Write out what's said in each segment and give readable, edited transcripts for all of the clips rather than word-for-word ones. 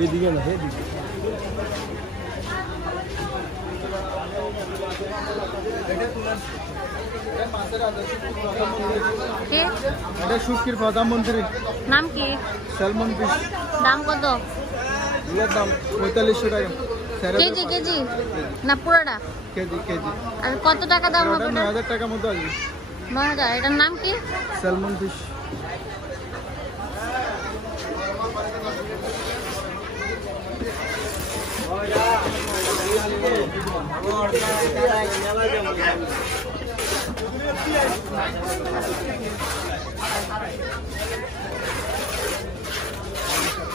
এইদিকে না এইদিকে এটা শুটকির প্রধানমন্ত্রী নাম কি? Salmon fish. দাম কত? এর দাম 4500 টাকা। কেজি কেজি না পুরোটা? KG KG. আর কত টাকা দাম হবে? 9000 টাকা মতো আসবে। 9000। এটার নাম কি? Salmon fish.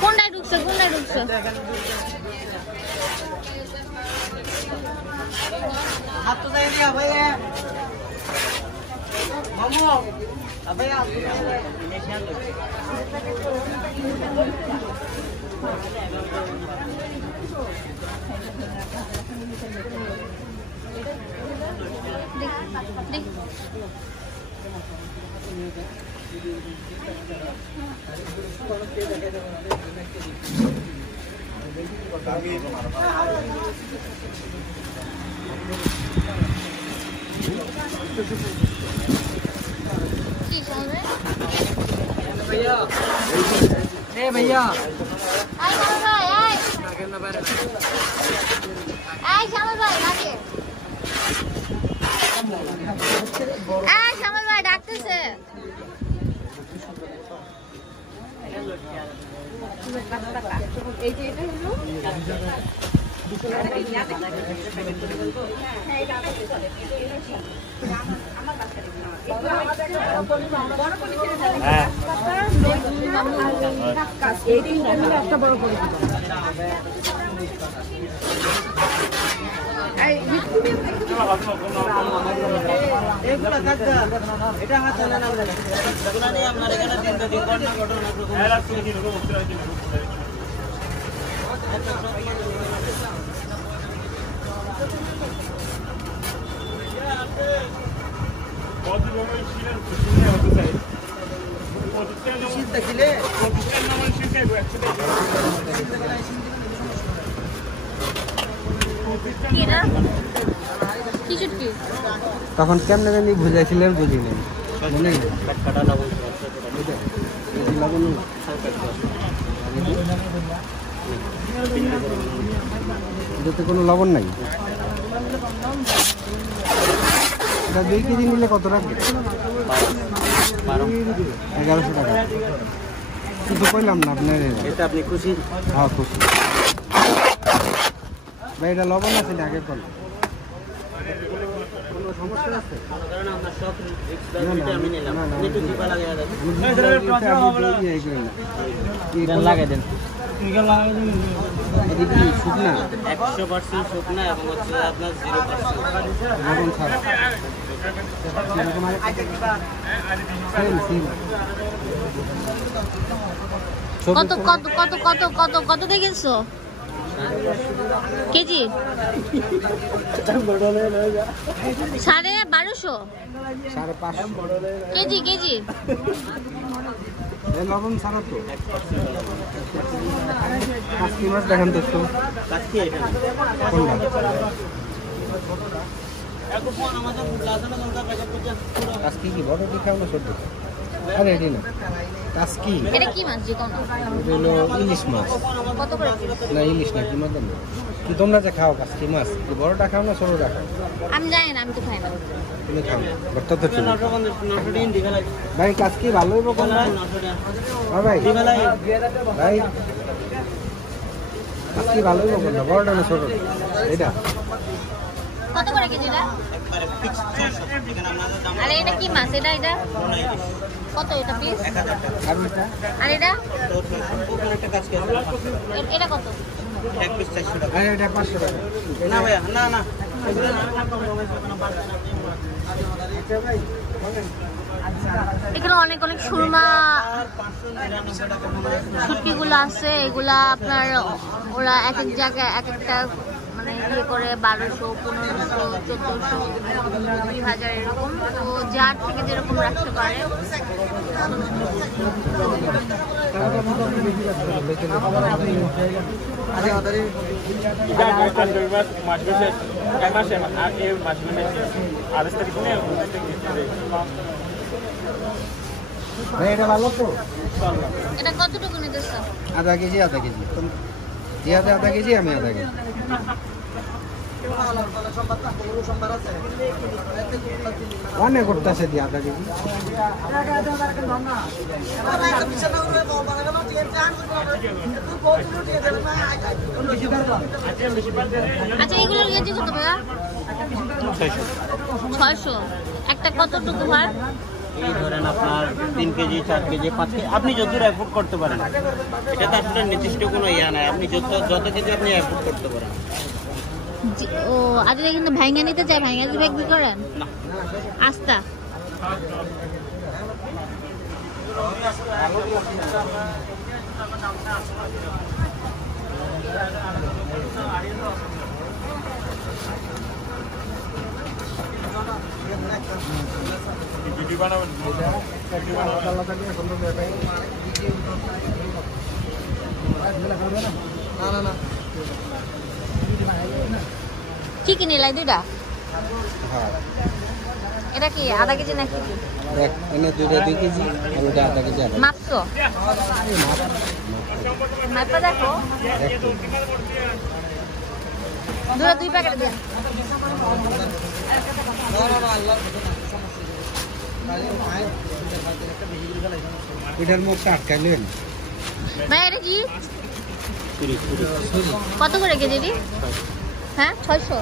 কোনটায় ঢুকছে কোনটায় ঢুকছে? भैया भैया ডাকতেছে। তখন কেমনে জানি বুঝাইছিলেন বুঝিনি মনে এটাতে কোনো লবণ নাই। এটা 2 কেজি নিলে কত রাখবে? 1100 টাকা। কিছু কইলাম না আপনার। এটা আপনি খুশি? হ্যাঁ খুশি ভাই। এটা লবণ আছে না আগে কোন সমস্যা আছে? আমরা সব আমি নিলাম একটু দিবা লাগে লাগাই দেন। শুকনা 100% শুকনা এবং হচ্ছে আপনার 0% লবণ ছাড়া। কত কত কত কত কত কত দিয়ে কিনছো কেজি? 1250 KG KG. লবণ ছাড়া তো কাস্কি মাছ দেখান তো। কাস্কি কি বড় দেখাও না ছোট? আরে এটি না কাস্কি। এটা কি মাছ? যে কোন? এটা হলো ইলিশ মাছ। কত করে? না ইলিশ না, কি মাছ জানো? কি তোমরা যে খাও কাস্কি মাছ, কি বড়টা খাও না ছোটটা খাও? আমি জানি না, আমি তো খাই না। তুমি খাও বড়টা তো ছিল। ভাই কাস্কি ভালো হইব কোন? হ্যাঁ ভাই ভাই কাস্কি ভালো হইব কোনটা, বড়টা না ছোটটা? এটা কত করে কেজি এটা? আরে এটা কি মাছ? এটা এটা কত এটা পিস? আর এটা এটা কত? এক পিস 400 টাকা। আরে এটা 500 টাকা। না ভাইয়া না না এখানে অনেক অনেক সুরমা শুটকিগুলো আছে। এগুলা আপনার ওরা এক এক জায়গায় এক একটা মানে ইয়ে করে 1200, 1500, 1400, 2000 এরকম। তো যার থেকে যেরকম রাখতে পারে। এটা ভালো তো? এটা কতটুকু নিতেছ? আধা কেজি আধা কেজি আমি আধা কেজি। অনেক করতেছে দিয়ে আধা কেজি। আচ্ছা এগুলোর কেজি কত ভাইয়া? 600। একটা কতটুকু হয়? এই ধরেন আপনার 3 কেজি 4 কেজি 5 কেজি আপনি যতটুকু অ্যাফোর্ড করতে পারেন। এটা তো আসলে নির্দিষ্ট কোনো ইয়া নাই, আপনি যত কেজি আপনি অ্যাফোর্ড করতে পারেন। ও আর এটা কিন্তু ভাঙা নিতে চাই, ভাঙা দিয়ে বিক্রি করেন না আস্তা? কি কি নিলাই দুইটা? এটা কি আধা কেজি নাকি? এনে দুইটা 2 কেজি আর ওটা আধা কেজি। মাপছো? মাপা দেখো। দুটো 2 প্যাকেট দেন। এটার মুখটা আটকাইলেন ভাই এটা কি কত করে কেজি? হ্যাঁ 600।